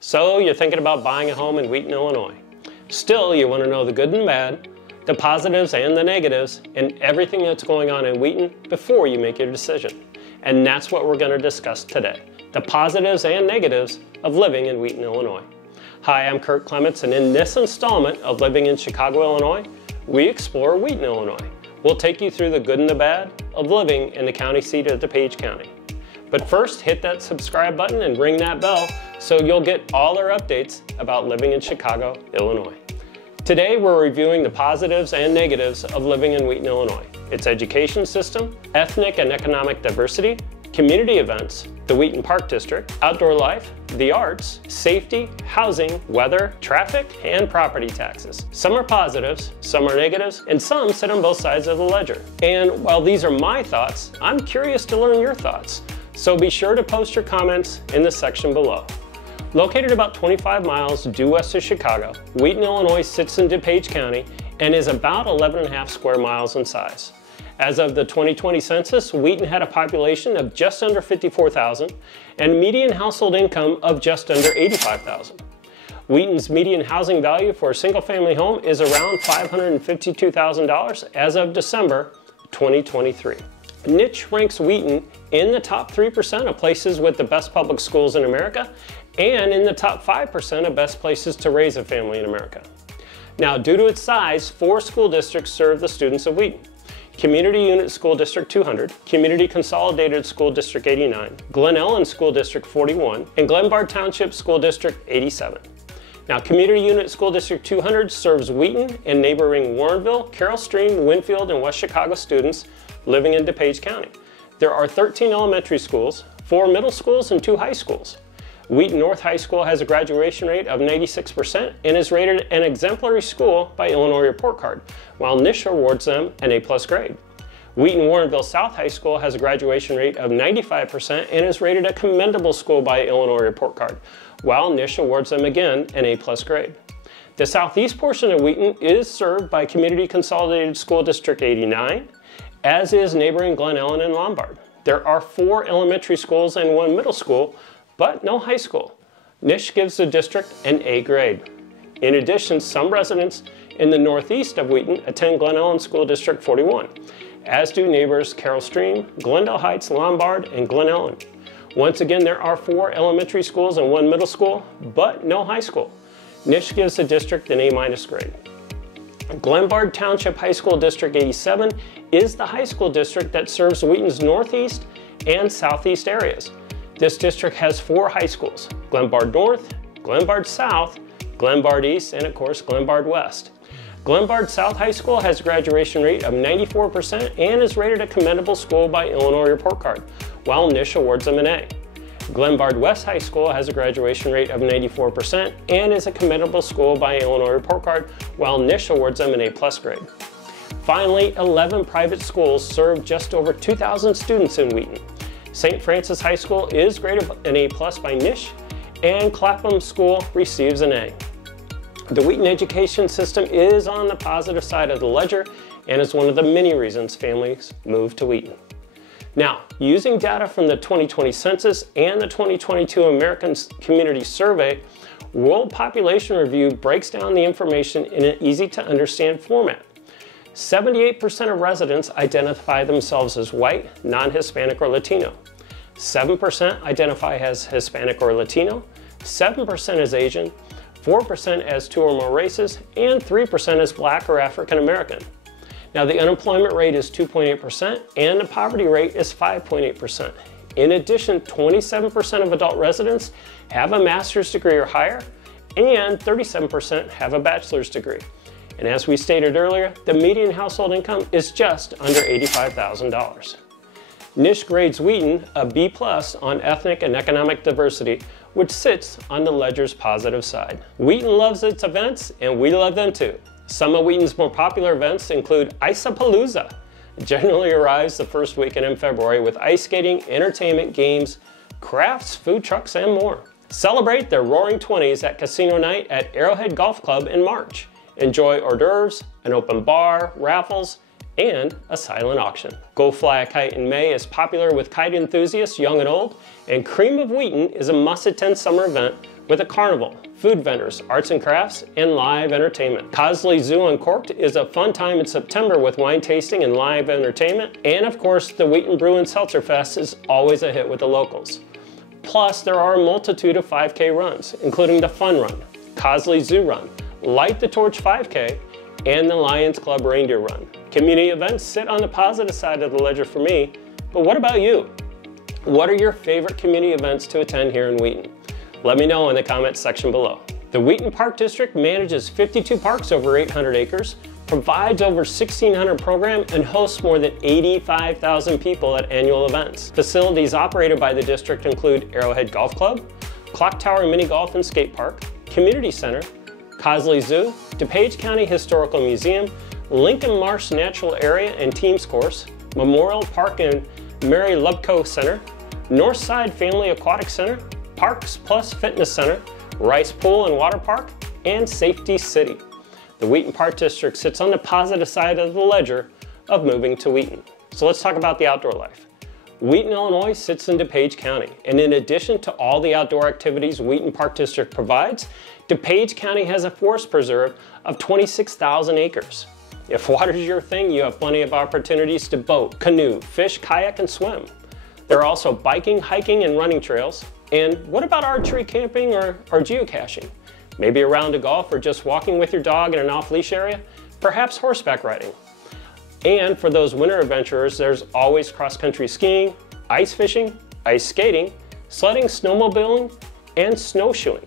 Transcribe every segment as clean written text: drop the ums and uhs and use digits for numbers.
So you're thinking about buying a home in Wheaton, Illinois. Still, you want to know the good and bad, the positives and the negatives, and everything that's going on in Wheaton before you make your decision. And that's what we're going to discuss today, the positives and negatives of living in Wheaton, Illinois. Hi, I'm Kurt Clements, and in this installment of Living in Chicago, Illinois, we explore Wheaton, Illinois. We'll take you through the good and the bad of living in the county seat of DuPage County. But first, hit that subscribe button and ring that bell so you'll get all our updates about living in Chicago, Illinois. Today, we're reviewing the positives and negatives of living in Wheaton, Illinois, its education system, ethnic and economic diversity, community events, the Wheaton Park District, outdoor life, the arts, safety, housing, weather, traffic, and property taxes. Some are positives, some are negatives, and some sit on both sides of the ledger. And while these are my thoughts, I'm curious to learn your thoughts. So be sure to post your comments in the section below. Located about 25 miles due west of Chicago, Wheaton, Illinois sits in DuPage County and is about 11.5 square miles in size. As of the 2020 census, Wheaton had a population of just under 54,000 and median household income of just under 85,000. Wheaton's median housing value for a single-family home is around $552,000 as of December 2023. Niche ranks Wheaton in the top 3% of places with the best public schools in America and in the top 5% of best places to raise a family in America. Now, due to its size, 4 school districts serve the students of Wheaton: Community Unit School District 200, Community Consolidated School District 89, Glen Ellen School District 41, and Glenbard Township School District 87. Now, Community Unit School District 200 serves Wheaton and neighboring Warrenville, Carroll Stream, Winfield, and West Chicago students living in DuPage County. There are 13 elementary schools, 4 middle schools, and 2 high schools. Wheaton North High School has a graduation rate of 96% and is rated an exemplary school by Illinois Report Card, while Nish awards them an A+ grade. Wheaton Warrenville South High School has a graduation rate of 95% and is rated a commendable school by Illinois Report Card, while Nish awards them again an A+ grade. The southeast portion of Wheaton is served by Community Consolidated School District 89, as is neighboring Glen Ellen and Lombard. There are 4 elementary schools and 1 middle school, but no high school. Nish gives the district an A grade. In addition, some residents in the northeast of Wheaton attend Glen Ellen School District 41, as do neighbors Carroll Stream, Glendale Heights, Lombard, and Glen Ellen. Once again, there are 4 elementary schools and 1 middle school, but no high school. Nish gives the district an A- grade. Glenbard Township High School District 87 is the high school district that serves Wheaton's northeast and southeast areas. This district has 4 high schools: Glenbard North, Glenbard South, Glenbard East, and of course Glenbard West. Glenbard South High School has a graduation rate of 94% and is rated a commendable school by Illinois Report Card, while Nish awards them an A. Glenbard West High School has a graduation rate of 94% and is a commendable school by Illinois Report Card, while Nish awards them an A+ grade. Finally, 11 private schools serve just over 2,000 students in Wheaton. St. Francis High School is graded an A+ by Nish, and Clapham School receives an A. The Wheaton education system is on the positive side of the ledger and is one of the many reasons families move to Wheaton. Now, using data from the 2020 census and the 2022 American Community Survey, World Population Review breaks down the information in an easy-to-understand format. 78% of residents identify themselves as white, non-Hispanic, or Latino. 7% identify as Hispanic or Latino, 7% as Asian, 4% as 2 or more races, and 3% as Black or African American. Now, the unemployment rate is 2.8% and the poverty rate is 5.8%. In addition, 27% of adult residents have a master's degree or higher, and 37% have a bachelor's degree. And as we stated earlier, the median household income is just under $85,000. Nish grades Wheaton a B+ on ethnic and economic diversity, which sits on the ledger's positive side. Wheaton loves its events, and we love them too. Some of Wheaton's more popular events include Ice-A-Palooza. It generally arrives the first weekend in February with ice skating, entertainment, games, crafts, food trucks, and more. Celebrate their Roaring 20s at Casino Night at Arrowhead Golf Club in March. Enjoy hors d'oeuvres, an open bar, raffles, and a silent auction. Go Fly a Kite in May is popular with kite enthusiasts young and old, and Cream of Wheaton is a must-attend summer event with a carnival, food vendors, arts and crafts, and live entertainment. Cosley Zoo Uncorked is a fun time in September with wine tasting and live entertainment. And of course, the Wheaton Brew and Seltzer Fest is always a hit with the locals. Plus, there are a multitude of 5K runs, including the Fun Run, Cosley Zoo Run, Light the Torch 5K, and the Lions Club Reindeer Run. Community events sit on the positive side of the ledger for me, but what about you? What are your favorite community events to attend here in Wheaton? Let me know in the comments section below. The Wheaton Park District manages 52 parks over 800 acres, provides over 1,600 programs, and hosts more than 85,000 people at annual events. Facilities operated by the district include Arrowhead Golf Club, Clock Tower Mini Golf and Skate Park, Community Center, Cosley Zoo, DuPage County Historical Museum, Lincoln Marsh Natural Area and Teams Course, Memorial Park and Mary Lubko Center, Northside Family Aquatic Center, Parks Plus Fitness Center, Rice Pool and Water Park, and Safety City. The Wheaton Park District sits on the positive side of the ledger of moving to Wheaton. So let's talk about the outdoor life. Wheaton, Illinois sits in DuPage County, and in addition to all the outdoor activities Wheaton Park District provides, DuPage County has a forest preserve of 26,000 acres. If water's your thing, you have plenty of opportunities to boat, canoe, fish, kayak, and swim. There are also biking, hiking, and running trails. And what about archery, camping, or geocaching? Maybe a round of golf or just walking with your dog in an off-leash area? Perhaps horseback riding. And for those winter adventurers, there's always cross-country skiing, ice fishing, ice skating, sledding, snowmobiling, and snowshoeing.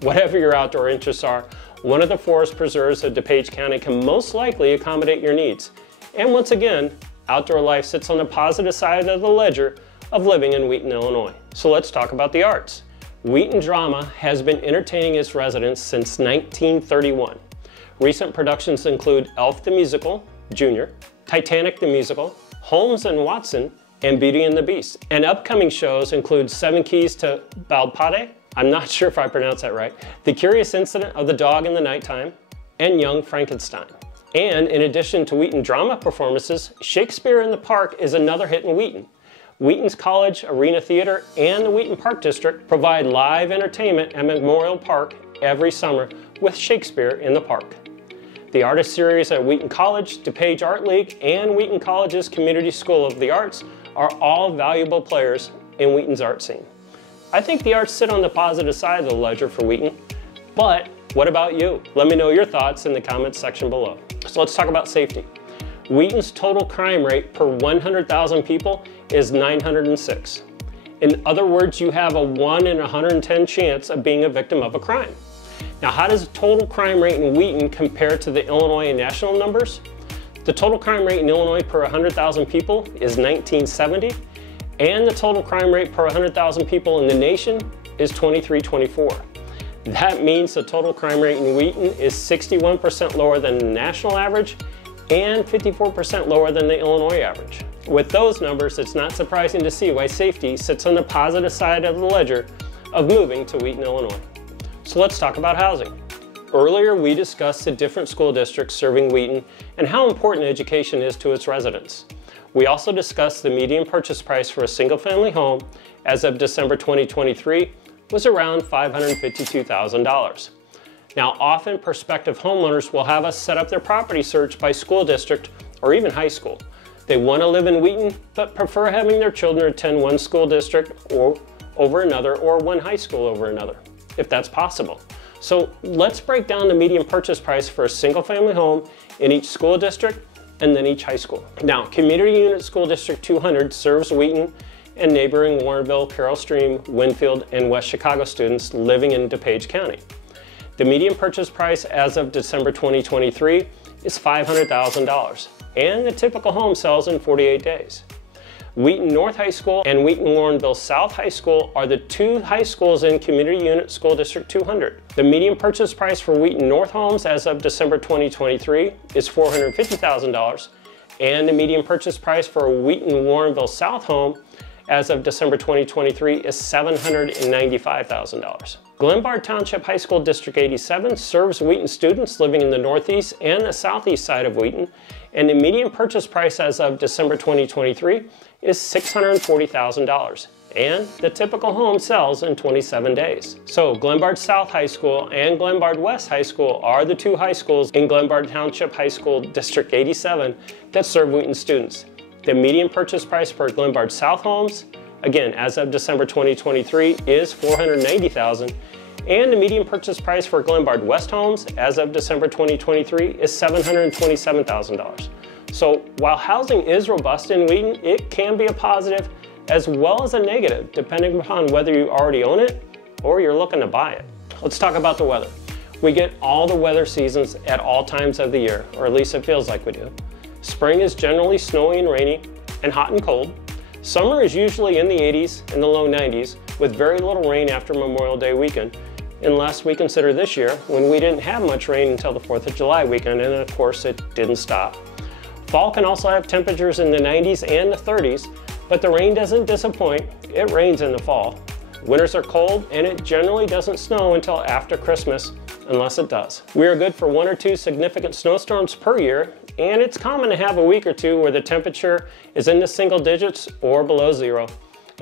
Whatever your outdoor interests are, one of the forest preserves of DuPage County can most likely accommodate your needs. And once again, outdoor life sits on the positive side of the ledger of living in Wheaton, Illinois. So let's talk about the arts. Wheaton Drama has been entertaining its residents since 1931. Recent productions include Elf the Musical, Junior, Titanic the Musical, Holmes and Watson, and Beauty and the Beast. And upcoming shows include Seven Keys to Balpade, I'm not sure if I pronounced that right, The Curious Incident of the Dog in the Nighttime, and Young Frankenstein. And in addition to Wheaton Drama performances, Shakespeare in the Park is another hit in Wheaton. Wheaton's College Arena Theater and the Wheaton Park District provide live entertainment at Memorial Park every summer with Shakespeare in the Park. The artist series at Wheaton College, DuPage Art League, and Wheaton College's Community School of the Arts are all valuable players in Wheaton's art scene. I think the arts sit on the positive side of the ledger for Wheaton, but what about you? Let me know your thoughts in the comments section below. So let's talk about safety. Wheaton's total crime rate per 100,000 people is 906. In other words, you have a 1 in 110 chance of being a victim of a crime. Now, how does the total crime rate in Wheaton compare to the Illinois and national numbers? The total crime rate in Illinois per 100,000 people is 1970, and the total crime rate per 100,000 people in the nation is 2324. That means the total crime rate in Wheaton is 61% lower than the national average and 54% lower than the Illinois average. With those numbers, it's not surprising to see why safety sits on the positive side of the ledger of moving to Wheaton, Illinois. So let's talk about housing. Earlier, we discussed the different school districts serving Wheaton and how important education is to its residents. We also discussed the median purchase price for a single-family home as of December 2023 was around $552,000. Now, often prospective homeowners will have us set up their property search by school district or even high school. They want to live in Wheaton, but prefer having their children attend one school district over another or one high school over another, if that's possible. So let's break down the median purchase price for a single-family home in each school district and then each high school. Now, Community Unit School District 200 serves Wheaton and neighboring Warrenville, Carroll Stream, Winfield, and West Chicago students living in DuPage County. The median purchase price as of December 2023 is $500,000, and the typical home sells in 48 days. Wheaton North High School and Wheaton Warrenville South High School are the two high schools in Community Unit School District 200. The median purchase price for Wheaton North homes as of December 2023 is $450,000, and the median purchase price for a Wheaton Warrenville South home as of December 2023 is $795,000. Glenbard Township High School District 87 serves Wheaton students living in the northeast and the southeast side of Wheaton, and the median purchase price as of December 2023 is $640,000, and the typical home sells in 27 days. So Glenbard South High School and Glenbard West High School are the two high schools in Glenbard Township High School District 87 that serve Wheaton students. The median purchase price for Glenbard South homes, again, as of December 2023, is $490,000, and the median purchase price for Glenbard West homes, as of December 2023, is $727,000. So while housing is robust in Wheaton, it can be a positive as well as a negative, depending upon whether you already own it or you're looking to buy it. Let's talk about the weather. We get all the weather seasons at all times of the year, or at least it feels like we do. Spring is generally snowy and rainy and hot and cold. Summer is usually in the 80s and the low 90s with very little rain after Memorial Day weekend, unless we consider this year when we didn't have much rain until the 4th of July weekend, and of course it didn't stop. Fall can also have temperatures in the 90s and the 30s, but the rain doesn't disappoint. It rains in the fall. Winters are cold, and it generally doesn't snow until after Christmas, unless it does. We are good for 1 or 2 significant snowstorms per year, and it's common to have a week or two where the temperature is in the single digits or below 0,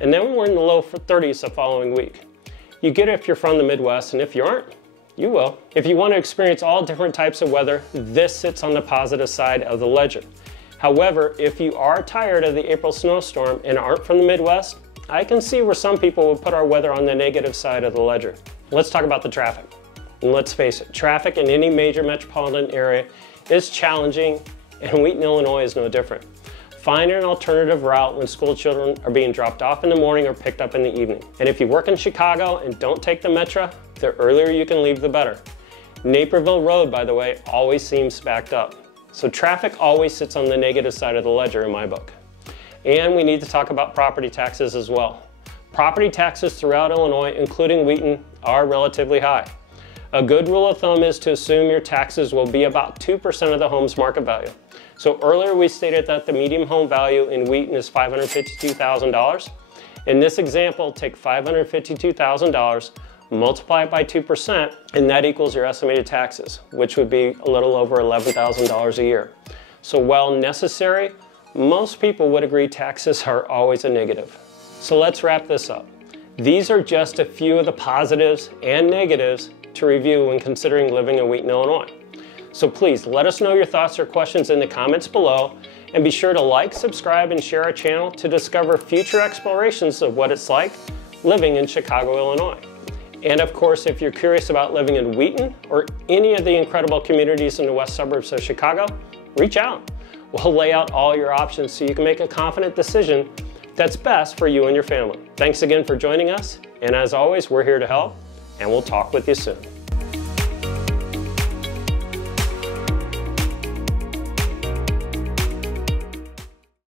and then we're in the low 30s the following week. You get it if you're from the Midwest, and if you aren't, you will. If you want to experience all different types of weather, this sits on the positive side of the ledger. However, if you are tired of the April snowstorm and aren't from the Midwest, I can see where some people will put our weather on the negative side of the ledger. Let's talk about the traffic. And let's face it, traffic in any major metropolitan area is challenging, and Wheaton, Illinois is no different. Find an alternative route when school children are being dropped off in the morning or picked up in the evening. And if you work in Chicago and don't take the Metro, the earlier you can leave, the better. Naperville Road, by the way, always seems backed up. So traffic always sits on the negative side of the ledger in my book. And we need to talk about property taxes as well. Property taxes throughout Illinois, including Wheaton, are relatively high. A good rule of thumb is to assume your taxes will be about 2% of the home's market value. So earlier we stated that the median home value in Wheaton is $552,000. In this example, take $552,000, multiply it by 2%, and that equals your estimated taxes, which would be a little over $11,000 a year. So while necessary, most people would agree taxes are always a negative. So let's wrap this up. These are just a few of the positives and negatives to review when considering living in Wheaton, Illinois. So please let us know your thoughts or questions in the comments below, and be sure to like, subscribe, and share our channel to discover future explorations of what it's like living in Chicago, Illinois. And of course, if you're curious about living in Wheaton or any of the incredible communities in the west suburbs of Chicago, reach out. We'll lay out all your options so you can make a confident decision that's best for you and your family. Thanks again for joining us, and as always, we're here to help, and we'll talk with you soon.